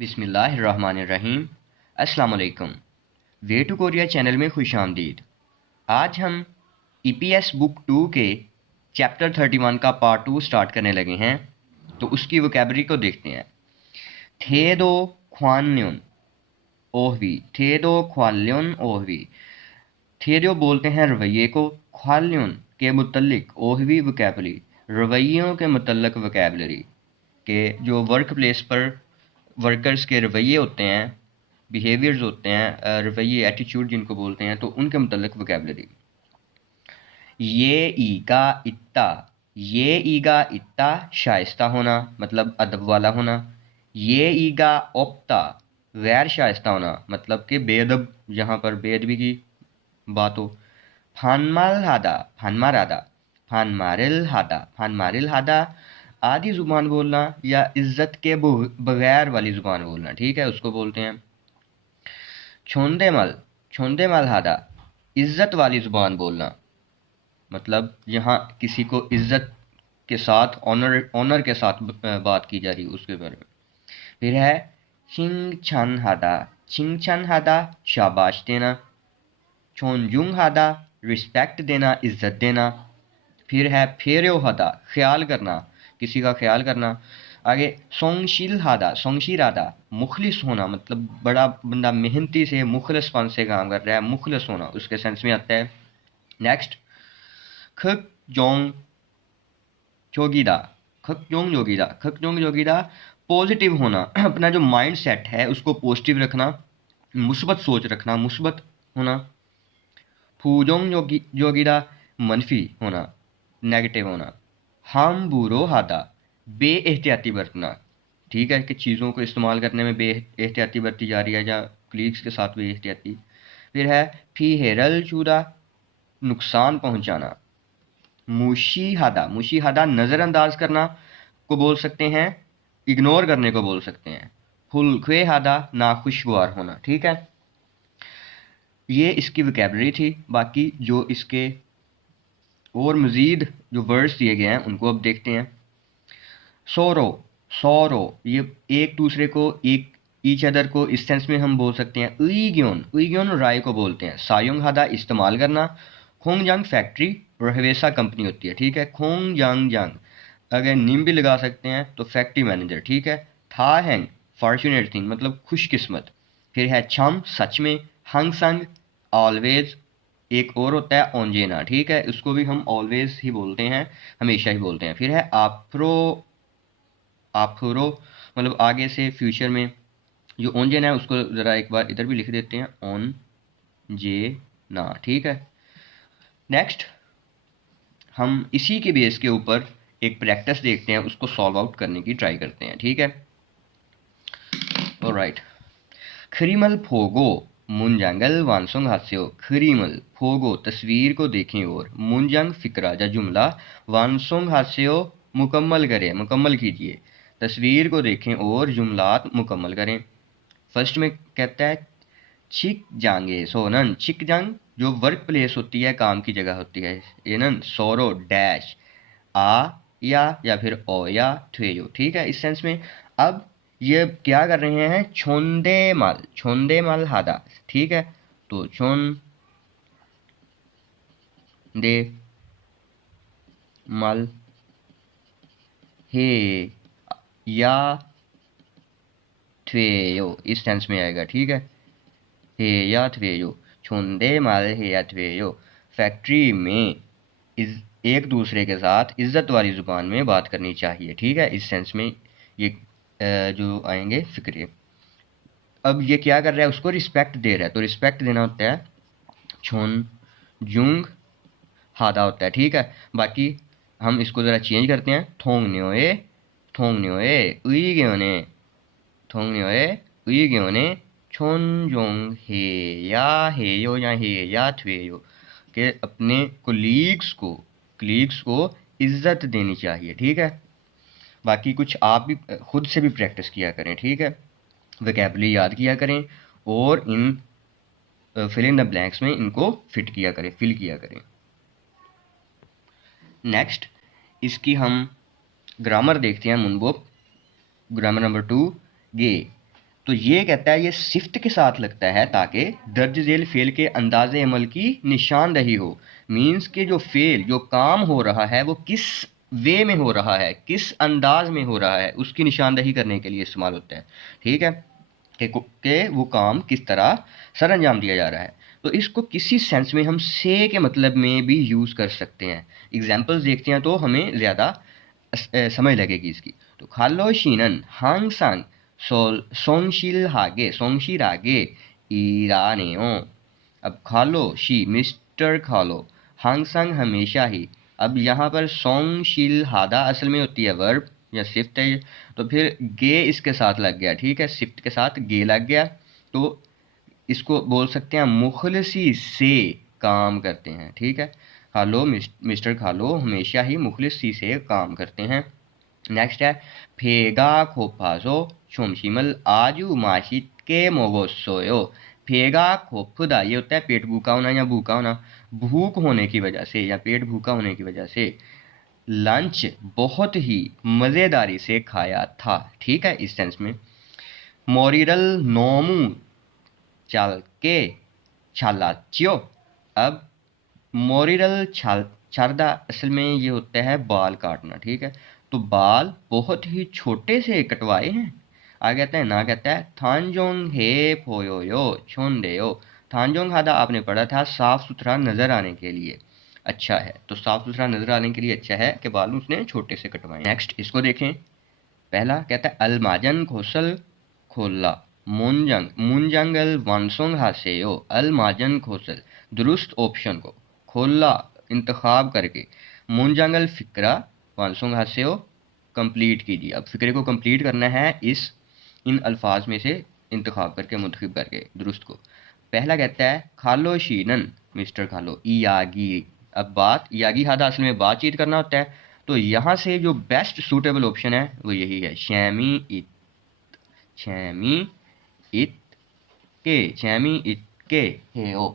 बिस्मिल्लाहिर्रहमानिर्रहीम। अस्सलाम वालेकुम। वे टू कोरिया चैनल में खुश आमदीद। आज हम ईपीएस बुक 2 के चैप्टर 31 का पार्ट 2 स्टार्ट करने लगे हैं, तो उसकी वोकैबुलरी को देखते हैं। थेदो ख्वान्युन ओहवी, थेदो ख्वाल्युन ओहवी। थेदो बोलते हैं रवैये को, ख्वाल्युन के मुतल्लिक ओहवी वोकैबुलरी, रवैयों के मुतल्लिक वोकैबुलरी के जो वर्क प्लेस पर वर्कर्स के रवैये होते हैं, बिहेवियर्स होते हैं, रवैये एटीट्यूड जिनको बोलते हैं, तो उनके मुतल्लिक वोकैबुलरी। ये ईगा इत्ता, ये ईगा इत्ता शाइस्ता होना, मतलब अदब वाला होना। ये ईगा ओप्ता गैर शाइस्ता होना, मतलब कि बेअदब, जहाँ पर बेअदबी की बात हो। फानमाल हादा, फानमार आदा, फानमारिल हादा आधी ज़ुबान बोलना या इज़्ज़त के बगैर वाली ज़ुबान बोलना, ठीक है, उसको बोलते हैं। छोंदे मल हादा इज़्ज़त वाली ज़ुबान बोलना, मतलब यहाँ किसी को इज़्ज़त के साथ, ऑनर के साथ बात की जा रही है, उसके बारे में। फिर है चिंग छन हादा शाबाश देना। छोनजुंग हादा रिस्पेक्ट देना, इज़्ज़त देना। फिर है फेर्यो हादा ख्याल करना, किसी का ख्याल करना। आगे सोंगशील हादा मुखलिस होना, मतलब बड़ा बंदा मेहनती से मुखलिसपन से काम कर रहा है, मुखलिस होना उसके सेंस में आता है। नेक्स्ट खक जोंग जोगीदा, खक जोंग जोगीदा पॉजिटिव होना, अपना जो माइंड सेट है उसको पॉजिटिव रखना, मुस्बत सोच रखना, मुस्बत होना। फूजोंग जोगीदा मनफी होना, नेगेटिव होना। हम बूरो हादा बेएहतियाती बरतना, ठीक है, कि चीज़ों को इस्तेमाल करने में बेएहतियाती बरती जा रही है, या कलीग्स के साथ बेएहतियाती। फिर है फी हेरल चूदा नुकसान पहुंचाना। मुशी हादा नज़रअंदाज करना को बोल सकते हैं, इग्नोर करने को बोल सकते हैं। हुलख्वे हादा नाखुशगवार होना, ठीक है। ये इसकी वोकैबुलरी थी। बाकी जो इसके और मज़ीद जो वर्ड्स दिए गए हैं उनको अब देखते हैं। सोरो, ये एक दूसरे को, एक ईच अदर को इस सेंस में हम बोल सकते हैं। उईग्योन राय को बोलते हैं। सायोंग हादा इस्तेमाल करना। खोंगजांग फैक्ट्री और हवेसा कंपनी होती है, ठीक है। खोंगजांग अगर नीम भी लगा सकते हैं तो फैक्ट्री मैनेजर, ठीक है। था हैंग फॉर्चुनेट थिंग, मतलब खुशकिस्मत। फिर है छम सच में। हंग संग ऑलवेज, एक और होता है ओंजेना, ठीक है, उसको भी हम ऑलवेज ही बोलते हैं, हमेशा ही बोलते हैं। फिर है आफरो, मतलब आगे से फ्यूचर में। जो ओंजेना है उसको ज़रा एक बार इधर भी लिख देते हैं, ऑन जे ना, ठीक है। नेक्स्ट हम इसी के बेस के ऊपर एक प्रैक्टिस देखते हैं, उसको सॉल्व आउट करने की ट्राई करते हैं, ठीक है। ऑलराइट। खरीमल फोगो मुंजंगल वानसोंग हास्यो। खरीमल फोगो तस्वीर को देखें, और मुंजंग फिक्रा या जुमला, वानसोंग हास्यो मुकम्मल करें, मुकम्मल कीजिए। तस्वीर को देखें और जुमलात मुकम्मल करें। फर्स्ट में कहता है छिक जांगे सोनन, छिक जांग जो वर्क प्लेस होती है, काम की जगह होती है। एनन सोरो डैश आ या फिर ओ या थ्वेयो, ठीक है, इस सेंस में। अब ये क्या कर रहे हैं, छोंदे माल हादा, ठीक है। तो छोन दे मल हे या थ्वेयो इस सेंस में आएगा, ठीक है। हे या थ्वेयो, छोंदे माल हे या थ्वेयो। फैक्ट्री में एक दूसरे के साथ इज्जत वाली ज़ुबान में बात करनी चाहिए, ठीक है, इस सेंस में ये जो आएंगे फिक्रे। अब ये क्या कर रहा है, उसको रिस्पेक्ट दे रहा है, तो रिस्पेक्ट देना होता है छोन जुंग हादा होता है, ठीक है। बाकी हम इसको ज़रा चेंज करते हैं। थोंग न्योए उई ग्योने छोन जोंग हे या थ्वेयो, के अपने कलीग्स को इज्जत देनी चाहिए, ठीक है। बाकी कुछ आप भी खुद से भी प्रैक्टिस किया करें, ठीक है, वोकैबुलरी याद किया करें, और इन फिल इन द ब्लैंक्स में इनको फिल किया करें। नेक्स्ट इसकी हम ग्रामर देखते हैं, मुनबो ग्रामर नंबर 2 गे तो ये कहता है ये सिफ्त के साथ लगता है ताकि दर्ज झेल फेल के अंदाज़े अमल की निशानदही हो। मीन्स के जो फेल जो काम हो रहा है वो किस वे में हो रहा है, किस अंदाज में हो रहा है, उसकी निशानदही करने के लिए इस्तेमाल होता है। ठीक है, कि वो काम किस तरह सर अंजाम दिया जा रहा है। तो इसको किसी सेंस में हम से के मतलब में भी यूज़ कर सकते हैं। एग्जाम्पल्स देखते हैं तो हमें ज़्यादा समझ लगेगी इसकी। तो खालो शीनन हांग सांग सोंगशीरागे ईरानेओ। अब खालो शी मिस्टर खालो, हांग सांग हमेशा ही। अब यहाँ पर सोंगशील हादा असल में होती है वर्ब या सिफ्त है, तो फिर गे इसके साथ लग गया। ठीक है, सिफ्त के साथ गे लग गया तो इसको बोल सकते हैं मुखलसी से काम करते हैं। ठीक है, खालो मिस्टर खालो हमेशा ही मुखलसी से काम करते हैं। नेक्स्ट है फेगा खोपाजो शोमशिमल आजू माशित के मोगोसोयो। फेगा खोपदा ये होता है पेट भूखा होना या भूखा होना, भूख होने की वजह से या पेट भूखा होने की वजह से लंच बहुत ही मज़ेदारी से खाया था। ठीक है, इस सेंस में। मोरिरल नोमू चल के छालाच्यो। अब मोरिरल छारदा असल में ये होता है बाल काटना। ठीक है, तो बाल बहुत ही छोटे से कटवाए हैं। आगे कहता है ना, कहता है थानजोंग हे फोयोयो छोंदेयो। थानजोंग हादा आपने पढ़ा था साफ सुथरा नजर आने के लिए अच्छा है, तो साफ सुथरा नजर आने के लिए अच्छा है कि बाल उसने छोटे से कटवाए। नेक्स्ट इसको देखें। पहला कहता है अलमाजन खोसल खोला मुंजंग मुंजंगल वानसोंग हासेयो। अलमाजन खोसल दुरुस्त ऑप्शन को खोला इंतखाब करके, मुंजंगल फिक्रा वानसोंग हासेयो कंप्लीट कीजिए। अब फिक्रे को कंप्लीट करना है इन अल्फाज में से इंतखाब करके मुंतखब करके दुरुस्त को। पहला कहता है खालो शीनन मिस्टर खालो इयागी। अब बात यागी हादा असल में बातचीत करना होता है, तो यहाँ से जो बेस्ट सूटेबल ऑप्शन है वो यही है शैमी इत। शैमी इत के शैमी इत के हे ओ।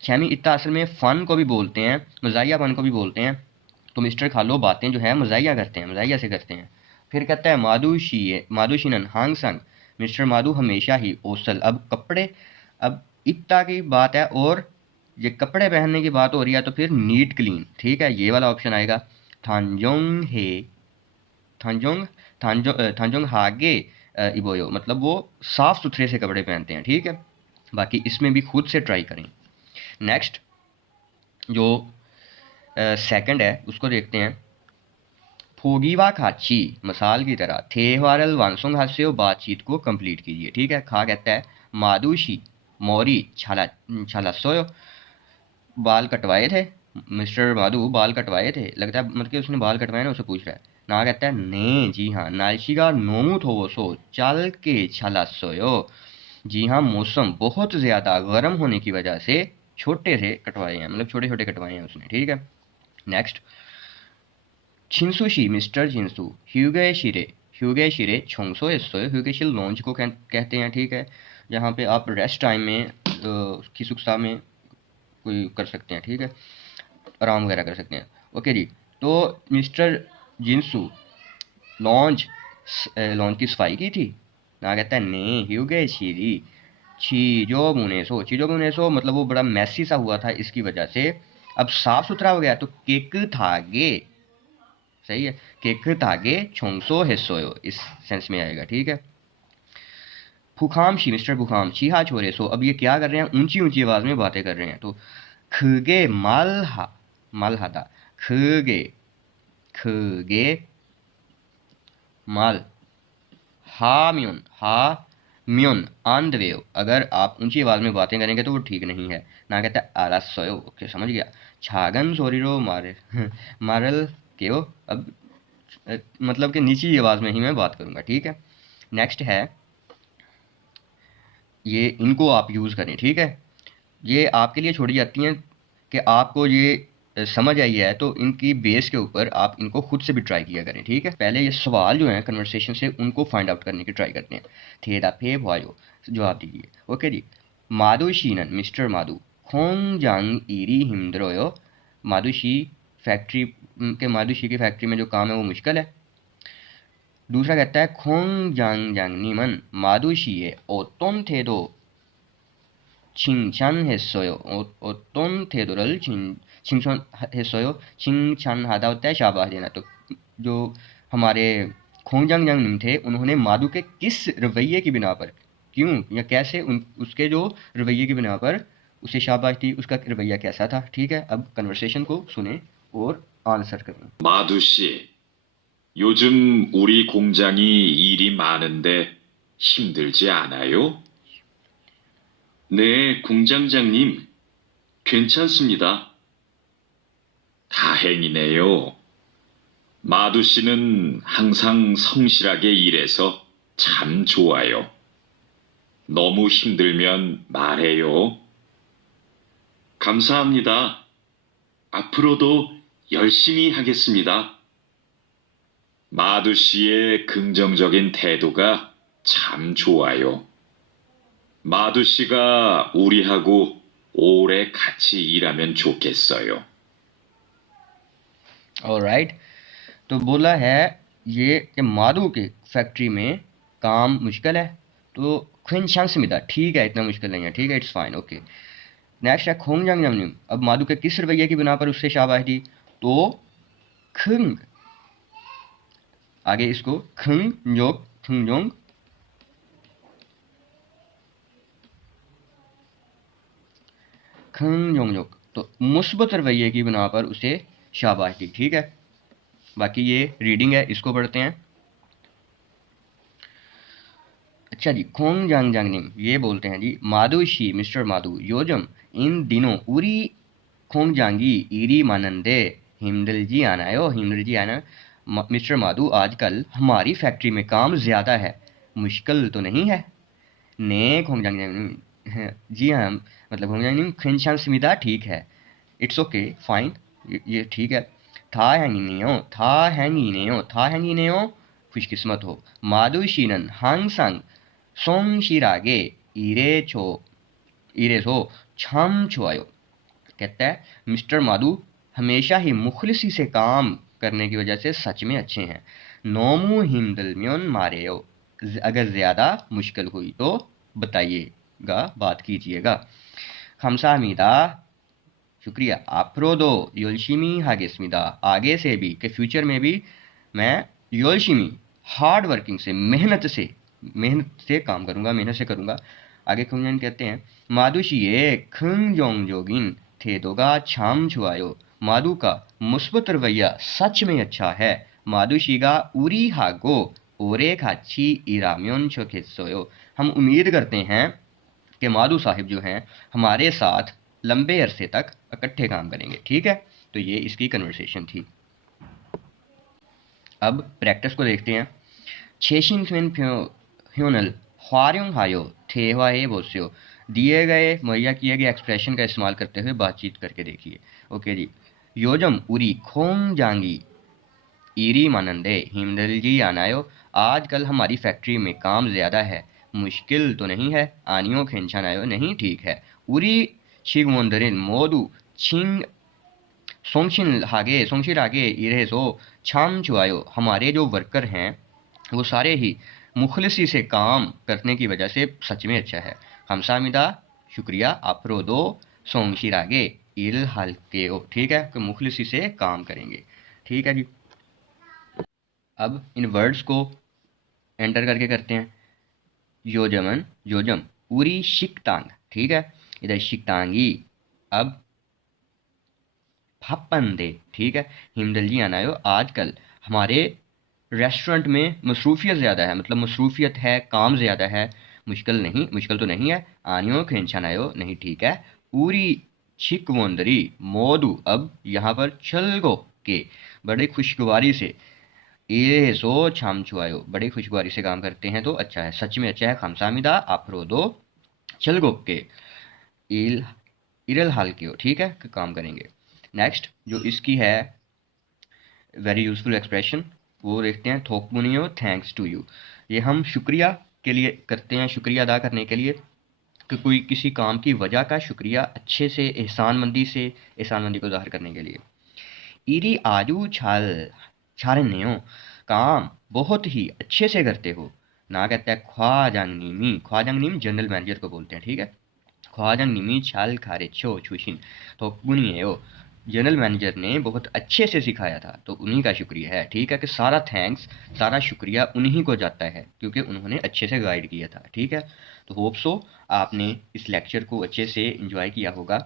शैमी इत्ता असल में फ़न को भी बोलते हैं, मज़ाहिया फ़न को भी बोलते हैं। तो मिस्टर खालो बातें जो है मज़ाहिया करते हैं, मज़ाहिया से करते हैं। फिर कहता है मादुशीनन हांग संग मिस्टर माधु हमेशा ही ओसल। अब कपड़े, अब इत्ता की बात है और ये कपड़े पहनने की बात हो रही है तो फिर नीट क्लीन। ठीक है, ये वाला ऑप्शन आएगा। थांजोंग हे थांजोंग थांजोंग हागे इबोयो, मतलब वो साफ सुथरे से कपड़े पहनते हैं। ठीक है, बाकी इसमें भी खुद से ट्राई करें। नेक्स्ट जो सेकंड है उसको देखते हैं। फोगीवा खाची मसाल की तरह थेवारल वानसोंग हास्य बातचीत को कंप्लीट कीजिए। ठीक है, खा कहता है मादुशी मौरी छाला छाला सोयो। बाल कटवाए थे मिस्टर माधु, बाल कटवाए थे। लगता है मतलब कि उसने बाल कटवाए ना, उसे पूछ रहा है ना। कहता है ने जी हाँ नालशिगा नोमू थो वो सो चल के छाला सोयो। जी हाँ मौसम बहुत ज़्यादा गर्म होने की वजह से छोटे से कटवाए हैं, मतलब छोटे छोटे कटवाए हैं उसने। ठीक है, नेक्स्ट छिंसुशी मिस्टर छिंसु ह्यूगे शिरे छोंगसो एसो। ह्यूगेशिल लॉन्च को कहते हैं। ठीक है, जहाँ पे आप रेस्ट टाइम में खिसुकसा में कोई कर सकते हैं। ठीक है, आराम वगैरह कर सकते हैं। ओके जी, तो मिस्टर जिंसू लॉन्च लॉन्च की सफाई की थी ना। कहता है ने ह्यूगे शिरी चीजो मुनेसो मतलब वो बड़ा मैसी सा हुआ था, इसकी वजह से अब साफ सुथरा हो गया। तो केक थागे सही है, केक तागे छोंगसो हेसोयो इस सेंस में आएगा। ठीक है, फुखाम शी मिस्टर फुखाम चीहा छोरे सो। अब ये क्या कर रहे हैं, ऊंची ऊंची आवाज में बातें कर रहे हैं। तो खगे मालहादा खगे खगे माल हा म्योन आंधवेव। अगर आप ऊंची आवाज में बातें करेंगे तो वो ठीक नहीं है ना। कहता है आला सोयो। ओके समझ गया। छागन सोरीरो मारे मारल क्यों। अब मतलब कि नीची आवाज़ में ही मैं बात करूँगा। ठीक है, नेक्स्ट है ये इनको आप यूज़ करें। ठीक है, ये आपके लिए छोड़ी जाती हैं कि आपको ये समझ आई है तो इनकी बेस के ऊपर आप इनको खुद से भी ट्राई किया करें। ठीक है, पहले ये सवाल जो हैं कन्वर्सेशन से उनको फाइंड आउट करने की ट्राई करते हैं। थेरा फे भॉयो जवाब दीजिए। ओके जी, माधुशीनन मिस्टर माधु खोंग जांग ईरी हिमद्रोयो। माधुशी फैक्ट्री की फैक्ट्री में जो काम है वो मुश्किल है। दूसरा कहता है खोंग जांग जांग नीमन 마두씨의 어떤 태도 칭찬했어요. 어떤 태도를 칭찬했어요? 칭찬하다 होता है शाबाश देना। तो जो हमारे खोंगजांग जांग थे उन्होंने मादू के किस रवैये की बिना पर, क्यों या कैसे उसके जो रवैये की बिना पर उसे शाबाश दी, उसका रवैया कैसा था। ठीक है, अब कन्वर्सेशन को सुने और आंसर करें। 마두 씨, 요즘 우리 공장이 일이 많은데 힘들지 않아요? 네, 공장장님, 괜찮습니다. 다행이네요. 마두 씨는 항상 성실하게 일해서 참 좋아요. 너무 힘들면 말해요. 감사합니다. 앞으로도 열심히 하겠습니다. 마두 씨의 긍정적인 태도가 참 좋아요. 마두 씨가 우리하고 오래 같이 일하면 좋겠어요. ऑलराइट, तो बोला है ये कि मादू के फैक्ट्री में काम मुश्किल है, तो ख्विनशांसमिदा ठीक है, इतना मुश्किल नहीं है, ठीक है, इट्स फाइन, ओके। नेक्स्ट है खोंगजांग जांगनिम, अब मादू के किस रवैये की बिना पर उससे शाबाश दी, तो खंग, आगे इसको खंग जोंग खंगजोंग खंगजोंग, तो मुस्बत रवैये की बिना पर उसे शाबाश दी। ठीक है, बाकी ये रीडिंग है, इसको पढ़ते हैं। अच्छा जी, खोंग जांग जांगनिम ये बोलते हैं जी, माधुशी मिस्टर माधु योजम इन दिनों उरी खोंग जांगी इरी मानंदे हिमदल जी आनायो, हिमदल जी आना मिस्टर माधु आजकल हमारी फैक्ट्री में काम ज़्यादा है, मुश्किल तो नहीं है। ने खोंग जांग जांगनिम, जी हाँ, मतलब खोंग जांगनिम खिनशान स्मिता ठीक है, इट्स ओके फाइन, ये ठीक है। था हैंगिनेओ, था हैंगिनेओ, था हैंगिनेओ खुशकिस्मत हो। 마두씨는 항상 성실하게 일해서 참 좋아요। कहता है मिस्टर माधु हमेशा ही मुखलिसी से काम करने की वजह से सच में अच्छे हैं। नोमू हिमदलम्योन मारेयो, अगर ज़्यादा मुश्किल हुई तो बताइएगा, बात कीजिएगा। 감사합니다, शुक्रिया। 앞으로도 열심히 하겠습니다, आगे से भी, के फ्यूचर में भी मैं 열심히 हार्ड वर्किंग से, मेहनत से काम करूंगा, मेहनत से करूंगा। आगे खुंजन कहते हैं 마두씨의 긍정적인 태도가 참 좋아요, माधु का मुस्बत रवैया सच में अच्छा है। 마두씨가 우리하고 오래 같이 일하면 좋겠어요, हम उम्मीद करते हैं कि माधु साहिब जो हैं हमारे साथ लंबे अरसे तक इकट्ठे काम करेंगे। ठीक है, तो ये इसकी कन्वर्सेशन थी। अब प्रैक्टिस को देखते हैं। छेशिंग फ्यूनल ख्वार्योंहायो थेवाए बोस्यो, दिए गए मुहैया किए गए एक्सप्रेशन का इस्तेमाल करते हुए बातचीत करके देखिए। ओके जी, योजम उरी खोंग जांगी ईरी मानंदे हिमदलजी आनायो, आजकल हमारी फैक्ट्री में काम ज़्यादा है, मुश्किल तो नहीं है। आनियो खिंचान आयो, नहीं ठीक है। उरी शिगमोंदरिन मोदू छिंग सोंगशिरागे इरेसो छाम चुआयो, हमारे जो वर्कर हैं वो सारे ही मुखलिसी से काम करने की वजह से सच में अच्छा है। हमसामिदा शुक्रिया, अप्रोदो सोंगशिरागे इल हल्केओ, ठीक है, कि मुखलिसी से काम करेंगे। ठीक है जी, अब इन वर्ड्स को एंटर करके करते हैं। योजमन योजम उरी शिकतांग, ठीक है, इधर शिकतांगी, अब फपंदे, ठीक है, हिमदलजी आनायो, आजकल हमारे रेस्टोरेंट में मसरूफियत ज़्यादा है, मतलब मसरूफियत है, काम ज़्यादा है, मुश्किल तो नहीं है। आनियो खिंचानायो, नहीं ठीक है। उरी छिकवंदरी मोदू, अब यहाँ पर छलगो के, बड़े खुशगवारी से, ये सो छाम छुआयो, बड़ी खुशगवारी से काम करते हैं तो अच्छा है, सच में अच्छा है। खामसामिदा अफरोदो छलगो के इरल हाल की, ठीक है, कि काम करेंगे। नेक्स्ट जो इसकी है वेरी यूजफुल एक्सप्रेशन, वो देखते हैं। थोकमुनियो थैंक्स टू यू, ये हम शुक्रिया के लिए करते हैं, शुक्रिया अदा करने के लिए, कि कोई किसी काम की वजह का शुक्रिया अच्छे से एहसानमंदी को ज़ाहिर करने के लिए। इरी आजू छाल छारन्यो, काम बहुत ही अच्छे से करते हो। ना कहता है ख्वाजांगनीमी जनरल मैनेजर को बोलते हैं, ठीक है। ख्वाजांगनीमी छाल खारे छो छुशिन तो गुनियो जनरल मैनेजर ने बहुत अच्छे से सिखाया था, तो उन्हीं का शुक्रिया है, ठीक है। कि सारा थैंक्स, सारा शुक्रिया उन्हीं को जाता है क्योंकि उन्होंने अच्छे से गाइड किया था, ठीक है। तो होप सो आपने इस लेक्चर को अच्छे से एंजॉय किया होगा।